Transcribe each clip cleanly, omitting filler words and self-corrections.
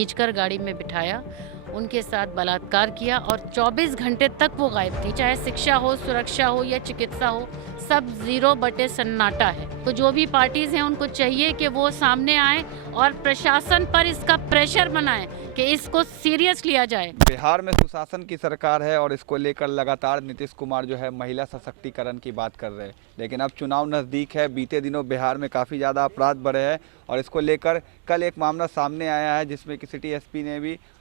खींचकर गाड़ी में बिठाया, उनके साथ बलात्कार किया और 24 घंटे तक वो गायब थी। चाहे शिक्षा हो, सुरक्षा हो या चिकित्सा हो, सब ज़ीरो बटे सन्नाटा है। तो जो भी पार्टीज़ हैं उनको चाहिए कि वो सामने आए और प्रशासन पर इसका प्रेशर बनाएं कि इसको सीरियस लिया जाए। बिहार में सुशासन की सरकार है और इसको लेकर लगातार नीतीश कुमार जो है महिला सशक्तिकरण की बात कर रहे हैं, लेकिन अब चुनाव नज़दीक है। बीते दिनों बिहार में काफ़ी ज़्यादा अपराध बढ़े हैं और इसको लेकर कल एक मामला सामने आया है जिसमें कि सिटी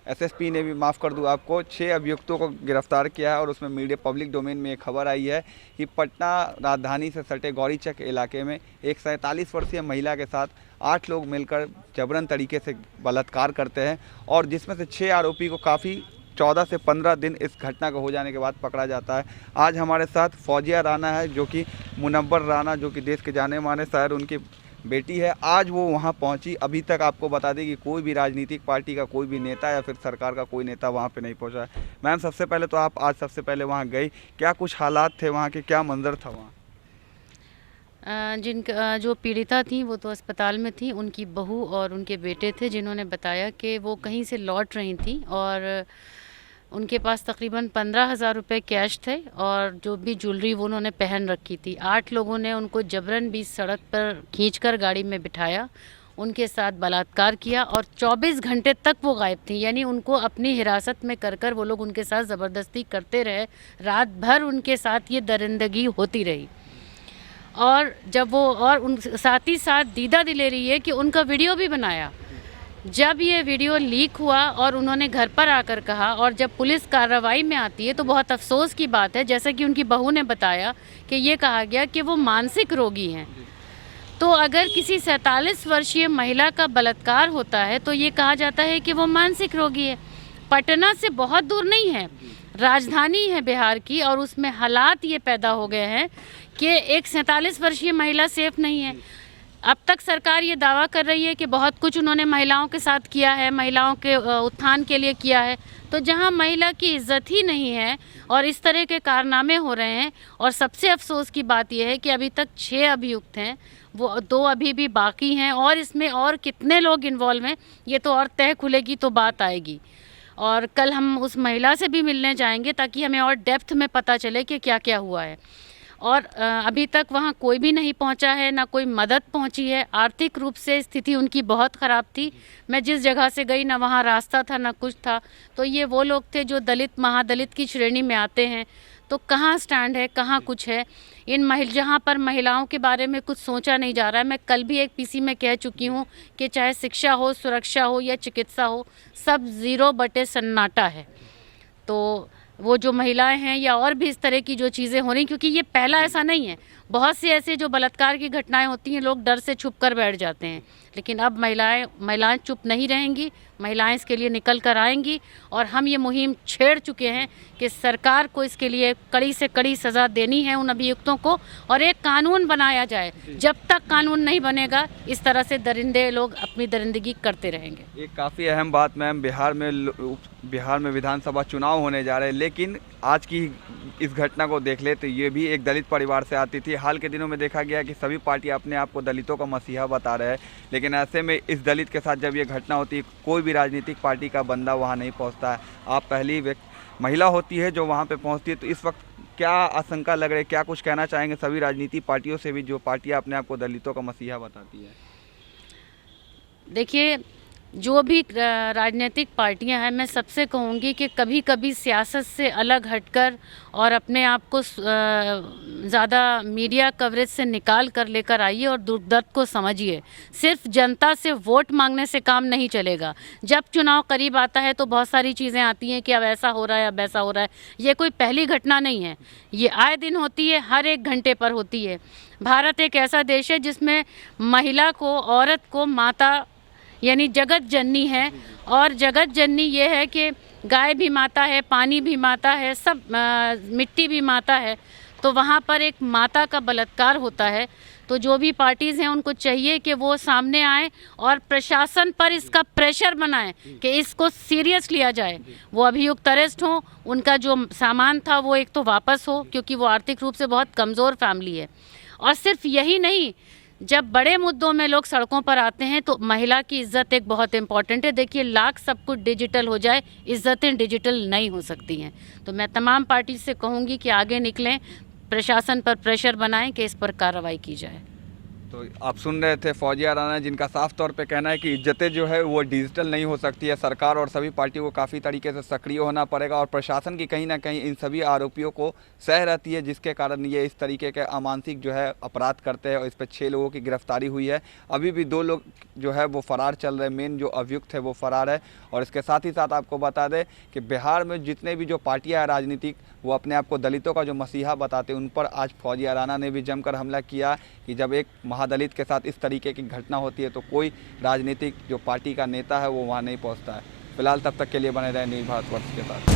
एसएसपी ने भी माफ़ कर दूँ आपको 6 अभियुक्तों को गिरफ्तार किया है। और उसमें मीडिया पब्लिक डोमेन में एक खबर आई है कि पटना राजधानी से सटे गौरीचक इलाके में एक 47 वर्षीय महिला के साथ 8 लोग मिलकर जबरन तरीके से बलात्कार करते हैं और जिसमें से 6 आरोपी को काफ़ी 14 से 15 दिन इस घटना को हो जाने के बाद पकड़ा जाता है। आज हमारे साथ फौजिया राना है, जो कि मुनव्वर राना, जो कि देश के जाने माने शायर, उनकी बेटी है। आज वो वहाँ पहुँची। अभी तक आपको बता दें कि कोई भी राजनीतिक पार्टी का कोई भी नेता या फिर सरकार का कोई नेता वहाँ पे नहीं पहुँचा है। मैम, सबसे पहले तो आप आज सबसे पहले वहाँ गई, क्या कुछ हालात थे वहाँ के, क्या मंजर था वहाँ? जिनका जो पीड़िता थी वो तो अस्पताल में थी। उनकी बहू और उनके बेटे थे जिन्होंने बताया कि वो कहीं से लौट रही थी और उनके पास तकरीबन 15,000 रुपये कैश थे और जो भी ज्वेलरी वो उन्होंने पहन रखी थी। 8 लोगों ने उनको जबरन बीच सड़क पर खींचकर गाड़ी में बिठाया, उनके साथ बलात्कार किया और 24 घंटे तक वो गायब थी। यानी उनको अपनी हिरासत में कर वो लोग उनके साथ ज़बरदस्ती करते रहे। रात भर उनके साथ ये दरिंदगी होती रही और जब वो और उन साथ ही साथ दीदा दिलेरी है कि उनका वीडियो भी बनाया। जब ये वीडियो लीक हुआ और उन्होंने घर पर आकर कहा और जब पुलिस कार्रवाई में आती है तो बहुत अफसोस की बात है, जैसा कि उनकी बहू ने बताया कि ये कहा गया कि वो मानसिक रोगी हैं। तो अगर किसी 47 वर्षीय महिला का बलात्कार होता है तो ये कहा जाता है कि वो मानसिक रोगी है। पटना से बहुत दूर नहीं है, राजधानी है बिहार की, और उसमें हालात ये पैदा हो गए हैं कि एक 47 वर्षीय महिला सेफ नहीं है। अब तक सरकार ये दावा कर रही है कि बहुत कुछ उन्होंने महिलाओं के साथ किया है, महिलाओं के उत्थान के लिए किया है। तो जहां महिला की इज्जत ही नहीं है और इस तरह के कारनामे हो रहे हैं, और सबसे अफसोस की बात यह है कि अभी तक 6 अभियुक्त हैं, वो 2 अभी भी बाकी हैं और इसमें और कितने लोग इन्वॉल्व हैं ये तो और तह खुलेगी तो बात आएगी। और कल हम उस महिला से भी मिलने जाएंगे ताकि हमें और डेप्थ में पता चले कि क्या क्या हुआ है। और अभी तक वहाँ कोई भी नहीं पहुँचा है, ना कोई मदद पहुँची है। आर्थिक रूप से स्थिति उनकी बहुत ख़राब थी। मैं जिस जगह से गई ना वहाँ रास्ता था ना कुछ था। तो ये वो लोग थे जो दलित महादलित की श्रेणी में आते हैं। तो कहाँ स्टैंड है, कहाँ कुछ है। जहाँ पर महिलाओं के बारे में कुछ सोचा नहीं जा रहा है। मैं कल भी एक पीसी में कह चुकी हूँ कि चाहे शिक्षा हो, सुरक्षा हो या चिकित्सा हो, सब ज़ीरो बटे सन्नाटा है। तो वो जो महिलाएं हैं या और भी इस तरह की जो चीज़ें हो रही, क्योंकि ये पहला ऐसा नहीं है, बहुत से ऐसे जो बलात्कार की घटनाएं होती हैं लोग डर से छुप कर बैठ जाते हैं। लेकिन अब महिलाएं चुप नहीं रहेंगी, महिलाएं इसके लिए निकल कर आएंगी और हम ये मुहिम छेड़ चुके हैं कि सरकार को इसके लिए कड़ी से कड़ी सज़ा देनी है उन अभियुक्तों को और एक कानून बनाया जाए। जब तक कानून नहीं बनेगा इस तरह से दरिंदे लोग अपनी दरिंदगी करते रहेंगे। एक काफ़ी अहम बात मैम, बिहार में विधानसभा चुनाव होने जा रहे हैं, लेकिन आज की इस घटना को देख ले तो ये भी एक दलित परिवार से आती थी। हाल के दिनों में देखा गया कि सभी पार्टी अपने आप को दलितों का मसीहा बता रहे हैं, लेकिन ऐसे में इस दलित के साथ जब ये घटना होती है कोई भी राजनीतिक पार्टी का बंदा वहाँ नहीं पहुँचता है। आप पहली महिला होती है जो वहाँ पे पहुँचती है, तो इस वक्त क्या आशंका लग रही है, क्या कुछ कहना चाहेंगे सभी राजनीतिक पार्टियों से भी जो पार्टियाँ अपने आप को दलितों का मसीहा बताती है? देखिए, जो भी राजनीतिक पार्टियां हैं, मैं सबसे कहूंगी कि कभी कभी सियासत से अलग हटकर और अपने आप को ज़्यादा मीडिया कवरेज से निकाल कर लेकर आइए और दुर्द दर्द को समझिए। सिर्फ जनता से वोट मांगने से काम नहीं चलेगा। जब चुनाव करीब आता है तो बहुत सारी चीज़ें आती हैं कि अब ऐसा हो रहा है, अब ऐसा हो रहा है। ये कोई पहली घटना नहीं है, ये आए दिन होती है, हर एक घंटे पर होती है। भारत एक ऐसा देश है जिसमें महिला को, औरत को माता यानी जगत जननी है, और जगत जननी ये है कि गाय भी माता है, पानी भी माता है, सब मिट्टी भी माता है। तो वहाँ पर एक माता का बलात्कार होता है। तो जो भी पार्टीज़ हैं उनको चाहिए कि वो सामने आए और प्रशासन पर इसका प्रेशर बनाएं कि इसको सीरियस लिया जाए। वो अभियुक्त अरेस्ट हों, उनका जो सामान था वो एक तो वापस हो, क्योंकि वो आर्थिक रूप से बहुत कमज़ोर फैमिली है। और सिर्फ यही नहीं, जब बड़े मुद्दों में लोग सड़कों पर आते हैं तो महिला की इज्जत एक बहुत इम्पॉर्टेंट है। देखिए, लाख सब कुछ डिजिटल हो जाए, इज्जतें डिजिटल नहीं हो सकती हैं। तो मैं तमाम पार्टी से कहूँगी कि आगे निकलें, प्रशासन पर प्रेशर बनाएं कि इस पर कार्रवाई की जाए। तो आप सुन रहे थे फौजिया राणा, जिनका साफ तौर पे कहना है कि इज्जतें जो है वो डिजिटल नहीं हो सकती है। सरकार और सभी पार्टियों को काफ़ी तरीके से सक्रिय होना पड़ेगा और प्रशासन की कहीं ना कहीं इन सभी आरोपियों को सह रहती है, जिसके कारण ये इस तरीके के अमानसिक जो है अपराध करते हैं। और इस पर 6 लोगों की गिरफ्तारी हुई है। अभी भी 2 लोग जो है वो फरार चल रहे हैं। मेन जो अभियुक्त है वो फरार है। और इसके साथ ही साथ आपको बता दें कि बिहार में जितने भी जो पार्टियां हैं राजनीतिक, वो अपने आप को दलितों का जो मसीहा बताते हैं, उन पर आज फौजिया राणा ने भी जमकर हमला किया कि जब एक महादलित के साथ इस तरीके की घटना होती है तो कोई राजनीतिक जो पार्टी का नेता है वो वहाँ नहीं पहुँचता है। फिलहाल तब तक के लिए बने रहे न्यूज़ भारतवर्ष के साथ।